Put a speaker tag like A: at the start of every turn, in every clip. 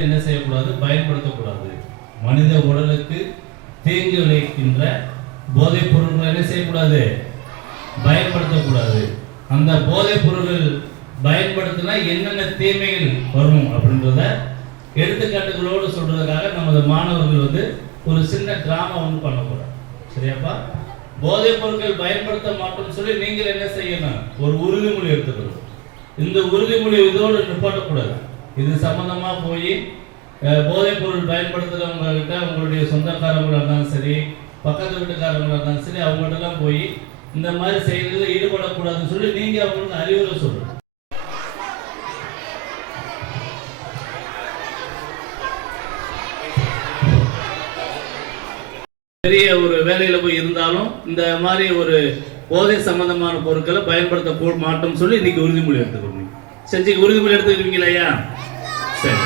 A: என்ன செய்யக்கூடாது? பயன்படுத்தக்கூடாது. மனித உடலுக்கு தீங்கு விளைக்கின்ற போதைப் பொருட்களை என்ன செய்யக்கூடாது? பயன்படுத்தக்கூடாது. அந்த போதைப் பொருள்கள் பயன்படுத்தினா என்னென்ன தீமைகள் வரும் அப்படின்றத எடுத்துக்காட்டுகளோடு சொல்றதுக்காக நமது மாணவர்கள் வந்து ஒரு சின்ன டிராமா ஒன்று பண்ண போறோம் சரியாப்பா? போதைப் பொருட்கள் பயன்படுத்த மாட்டோம்னு சொல்லி நீங்கள் என்ன செய்யணும்? ஒரு உறுதிமொழி எடுத்துக்கணும். இந்த உறுதிமொழி இதோடு நிப்பாட்டக்கூடாது. இது சம்பந்தமா போய் போதைப் பொருள் பயன்படுத்துகிறவங்கக்கிட்ட உங்களுடைய சொந்தக்காரங்களா இருந்தாலும் சரி பக்கத்து வீட்டுக்காரங்களா இருந்தாலும் சரி அவங்கள்ட்டலாம் எல்லாம் போய் இந்த மாதிரி செயல்களில் ஈடுபடக்கூடாதுன்னு சொல்லி நீங்க அவங்களுக்கு அறிவுரை சொல்லுங்கள் பெரிய ஒரு வேலையில போய் இருந்தாலும் இந்த மாதிரி ஒரு போதை சம்பந்தமான பொருட்களை பயன்படுத்த மாட்டோம்னு சொல்லி இன்னைக்கு உறுதிமொழி எடுத்துக்கணும் செஞ்சு உறுதிமொழி எடுத்துக்கிறீங்களா ஐயா? சரி.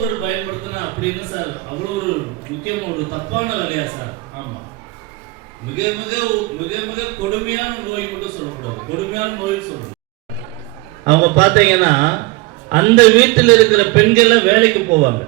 A: ஒரு பயன்படுத்தினா அப்படின்னு சார்? அவ்வளோ ஒரு முக்கியமான ஒரு தப்பான வேலையா சார்? ஆமா. மிக மிக மிக மிக கொடுமையான நோய் மட்டும் சொல்லக்கூடாது. கொடுமையான நோய் சொல்லணும். அவங்க பார்த்தீங்கன்னா அந்த வீட்டில் இருக்கிற பெண்கள்லாம் வேலைக்கு போவாங்க.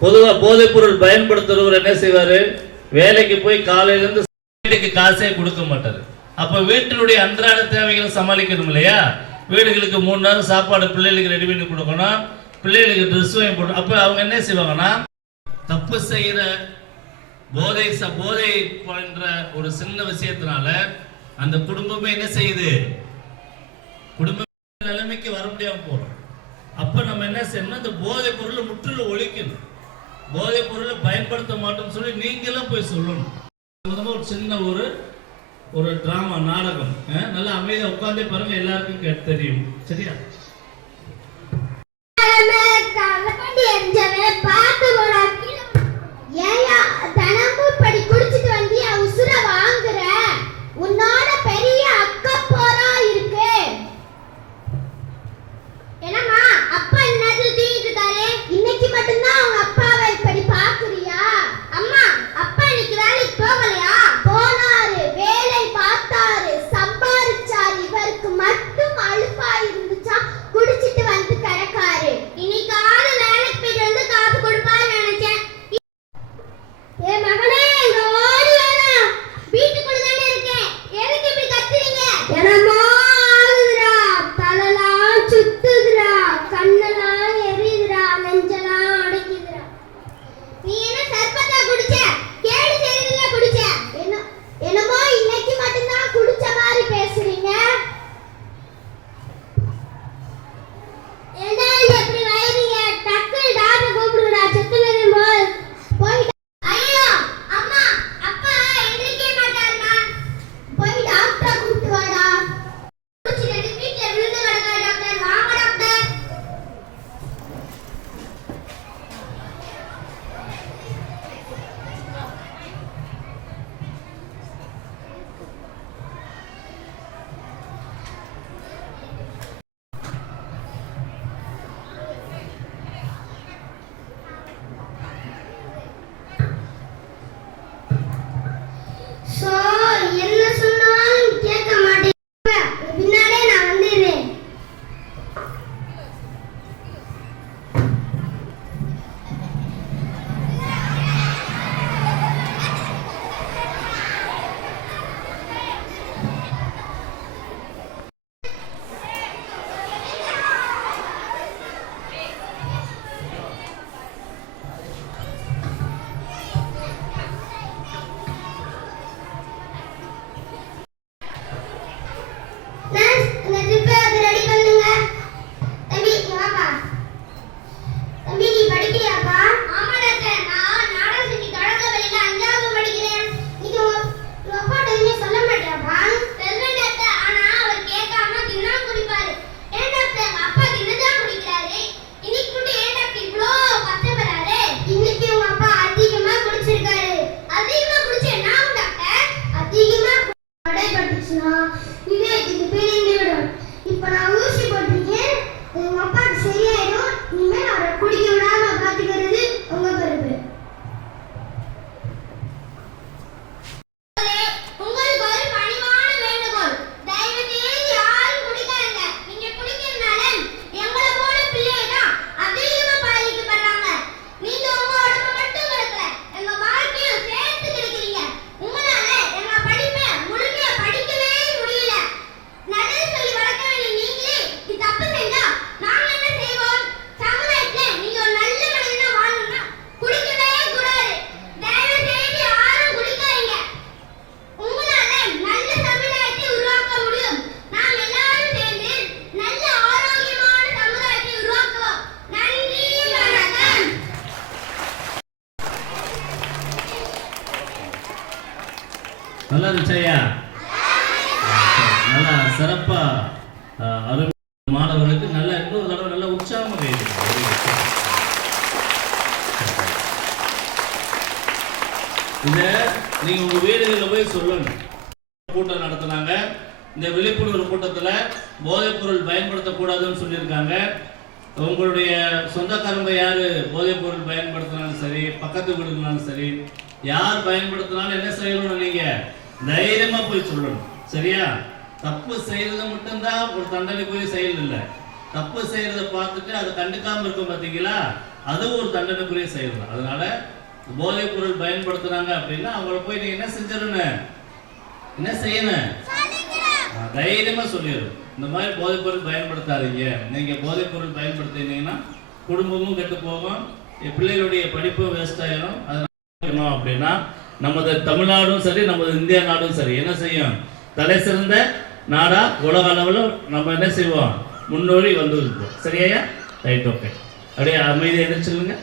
A: பொதுவாக போதைப் பொருள் பயன்படுத்துறவர் என்ன செய்வார்? வேலைக்கு போய் காலையிலேருந்து வீட்டுக்கு காசே கொடுக்க மாட்டார். அப்போ வீட்டினுடைய அன்றாட தேவைகளை சமாளிக்கணும் இல்லையா? வீடுகளுக்கு மூணு நேரம் சாப்பாடு பிள்ளைகளுக்கு ரெடி பண்ணி கொடுக்கணும். பிள்ளைகளுக்கு ட்ரெஸ் வாங்கி போடணும் அப்போ அவங்க என்ன செய்வாங்கன்னா தப்பு செய்கிற போதை ச- போதை போன்ற ஒரு சின்ன விஷயத்தினால அந்த குடும்பமே என்ன செய்யுது? குடும்ப நிலைமைக்கு வர முடியாம போகிறோம் அப்போ நம்ம என்ன செய்யணும் இந்த போதைப் பொருளை முற்றிலும் ஒழிக்கணும். போதைப் பொருளை பயன்படுத்த மாட்டோம்னு சொல்லி நீங்களும் போய் சொல்லணும். ஒரு சின்ன ஒரு ஒரு டிராமா நாடகம் நல்லா அமைதியாக உட்காந்தே பாருங்க எல்லாருக்கும் தெரியும். சரியா?
B: ஏன்னா
A: நல்லா இருந்துச்சா ஐயா நல்லா சிறப்பா அஹ், அருமை மாணவர்களுக்கு நல்ல இன்னொரு தடவை நல்ல உற்சாகம் கைது இதை நீங்க உங்க வீடுகளில் போய் சொல்லணும். கூட்டம் நடத்துனாங்க. இந்த விழிப்புணர்வு கூட்டத்துல போதைப் பொருள் பயன்படுத்தக்கூடாதுன்னு சொல்லியிருக்காங்க. உங்களுடைய சொந்தக்காரங்க யார் போதைப் பொருள் பயன்படுத்தினாலும் சரி பக்கத்து வீடுனாலும் சரி யார் பயன்படுத்தினாலும் என்ன செய்யணும் நீங்கள் தைரியமாக போய் சொல்லணும். சரியா? தப்பு செய்கிறது மட்டும்தான் ஒரு தண்டனைக்குரிய செயல் இல்லை தப்பு செய்கிறத பார்த்துட்டு அதை கண்டுக்காமல் இருக்கும் பார்த்தீங்களா? அதுவும் ஒரு தண்டனைக்குரிய செயல் தான் அதனால போதைப் பொருள் பயன்படுத்துகிறாங்க அப்படின்னா அவங்கள போய் நீங்கள் என்ன செஞ்சிடணும்? என்ன செய்யணும்? தைரியமாக சொல்லிடுறோம் இந்த மாதிரி போதைப் பொருள் பயன்படுத்தாதீங்க. நீங்கள் போதைப் பொருள் பயன்படுத்தினீங்கன்னா குடும்பமும் கெட்டு போகும். என் பிள்ளைகளுடைய படிப்பும் வேஸ்ட் ஆகிடும் அதனால அப்படின்னா நமது தமிழ்நாடும் சரி நமது இந்தியா நாடும் சரி என்ன செய்யும்? தலை சிறந்த நாடா உலக அளவில் நம்ம என்ன செய்வோம்? முன்னோடி வந்து இருப்போம் சரியா ரைட் ஓகே அப்படியே அமைதியாக சொல்லுங்கள்